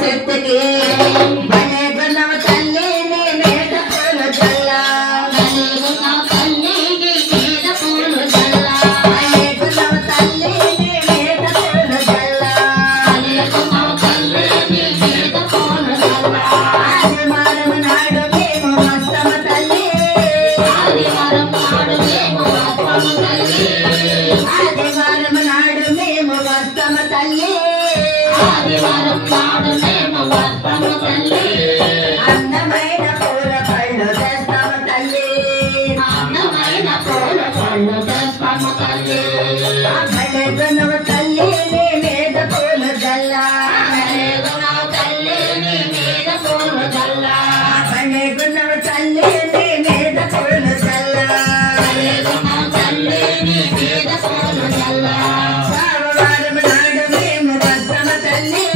శక్తికి భలే గుణవ తల్లి నీ మీద పూలు జల్ల భలే గుణవ తల్లి నీ మీద పూలు జల్ల భలే గుణవ తల్లి నీ మీద పూలు జల్ల భలే గుణవ తల్లి నీ మీద పూలు జల్ల ఆదివారం నాడు మేము వస్తమ తల్లి ఆదివారం నాడు మేము వస్తమ తల్లి ఆదివారం నాడు మేము వస్తమ తల్లి ఆదివారం నాడు మేము వస్తమ తల్లి అందమైన పూల పళ్ళు తెస్తమ తల్లి అందమైన పూల పళ్ళు తెస్తమ తల్లి భలే గుణవ తల్లి నీ మీద పూలు జల్ల భలే గుణవ తల్లి నీ మీద పూలు జల్ల భలే గుణవ తల్లి నీ మీద పూలు జల్ల భలే గుణవ తల్లి నీ మీద పూలు జల్ల సోమవారం నాడు మేము వస్తమ తల్లి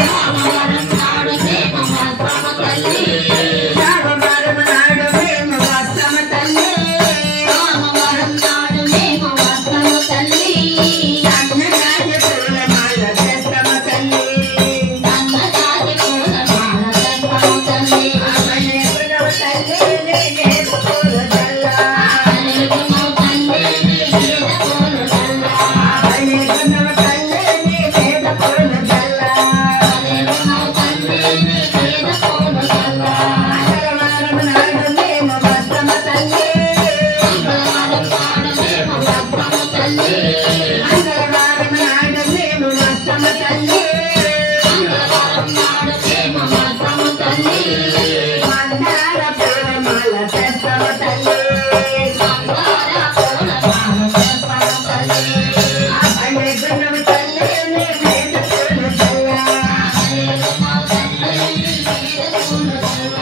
సోమవారం నాడు మేము వస్తమ తల్లి సోమవారం నాడు మేము వస్తమ తల్లి సోమవారం నాడు మేము వస్తమ తల్లి అన్నగారి పూలమాల తెస్తమ తల్లి అన్నగారి పూలమాల తెస్తమ తల్లి భలే గుణవ తల్లి నీ మీద పూలు జల్ల భలే గుణవ తల్లి నీ మీద పూలు జల్ల భలే గుణవ తల్లి నీ మీద పూలు జల్ల భలే గుణవ తల్లి నీ మీద పూలు జల్ల మంగళవారం నాడు మేము వస్తమ తల్లి మంగళవారం నాడు మేము వస్తమ తల్లి మంగళవారం నాడు మేము వస్తమ తల్లి మంగళవారం నాడు మేము వస్తమ తల్లి మందార పూలమాల తెస్తమ తల్లి మందార పూలమాల తెస్తమ తల్లి భలే గుణవ తల్లి నీ మీద పూలు జల్ల భలే గుణవ తల్లి నీ మీద పూలు జల్ల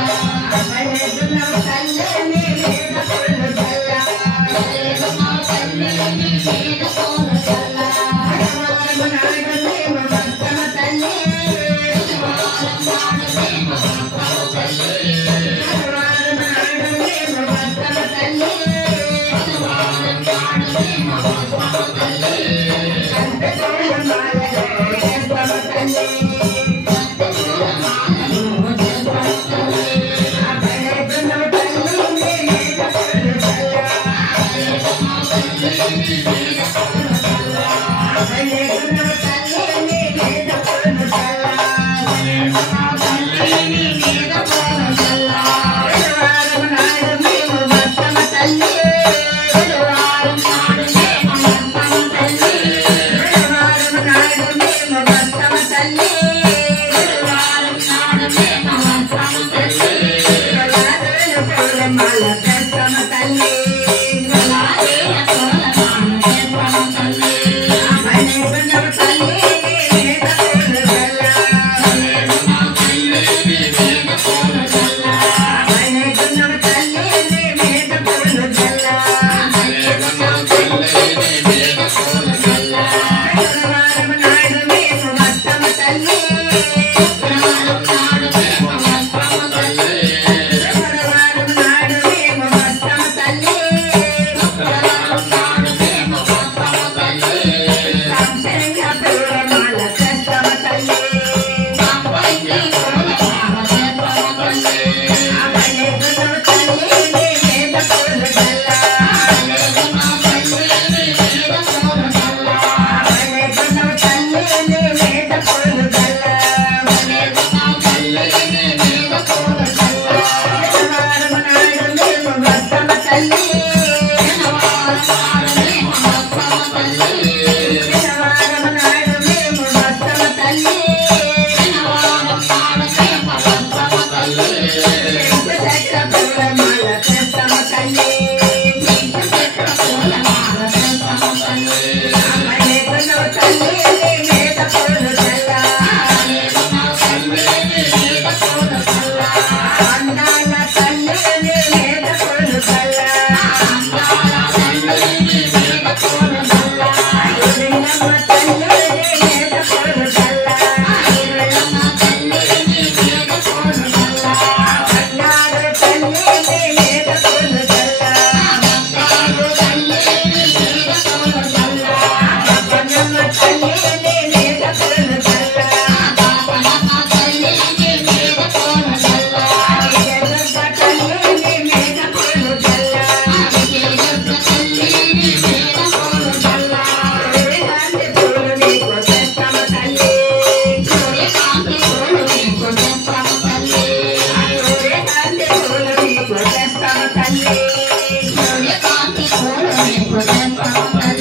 భలే గుణవ తల్లి నీ మీద పూలు జల్ల భలే గుణవ తల్లి నీ మీద పూలు జల్ల బుధవారం నాడు మేము వస్తమ తల్లి బుధవారం నాడు మేము వస్తమ తల్లి బుధవారం నాడు మేము వస్తమ తల్లి బుధవారం నాడు మేము వస్తమ తల్లి గంట పూలమాలలో తెస్తమ తల్లి గంట పూలమాలలో తెస్తమ తల్లి భలే గుణవ తల్లి నీ మీద పూలు జల్ల భలే గుణవ తల్లి నీ మీద పూలు జల్ల భలే గుణవ తల్లి నీ మీద పూలు జల్ల భలే గుణవ తల్లి నీ మీద పూలు జల్ల బుధవారం నాడు మేము వస్తమ తల్లి బుధవారం నాడు మేము వస్తమ తల్లి బుధవారం నాడు మేము వస్తమ తల్లి బుధవారం నాడు మేము వస్తమ తల్లి గులాబీల పూలమాల తెస్తమ తల్లి గులాబీల పూలమాల తెస్తమ తల్లి భలే గుణవ తల్లి నీ మీద పూలు జల్ల భలే గుణవ తల్లి నీ మీద పూలు జల్ల భలే గుణవ తల్లి నీ మీద పూలు జల్ల భలే గుణవ తల్లి నీ మీద పూలు జల్ల శుక్రవారం నాడు మేము వస్తమ తల్లి శుక్రవారం నాడు మేము వస్తమ తల్లి శుక్రవారం నాడు మేము వస్తమ తల్లి శుక్రవారం నాడు మేము వస్తమ తల్లి సంపెంగ పూలమాల తెస్తమ తల్లి సంపెంగ పూలమాల తెస్తమ తల్లి భలే గుణవ తల్లి నీ మీద పూలు జల్ల భలే గుణవ తల్లి నీ మీద పూలు జల్ల భలే గుణవ తల్లి నీ మీద పూలు జల్ల తల్లి సూర్యకాంతి పూలు నీకు తెంపమున్నది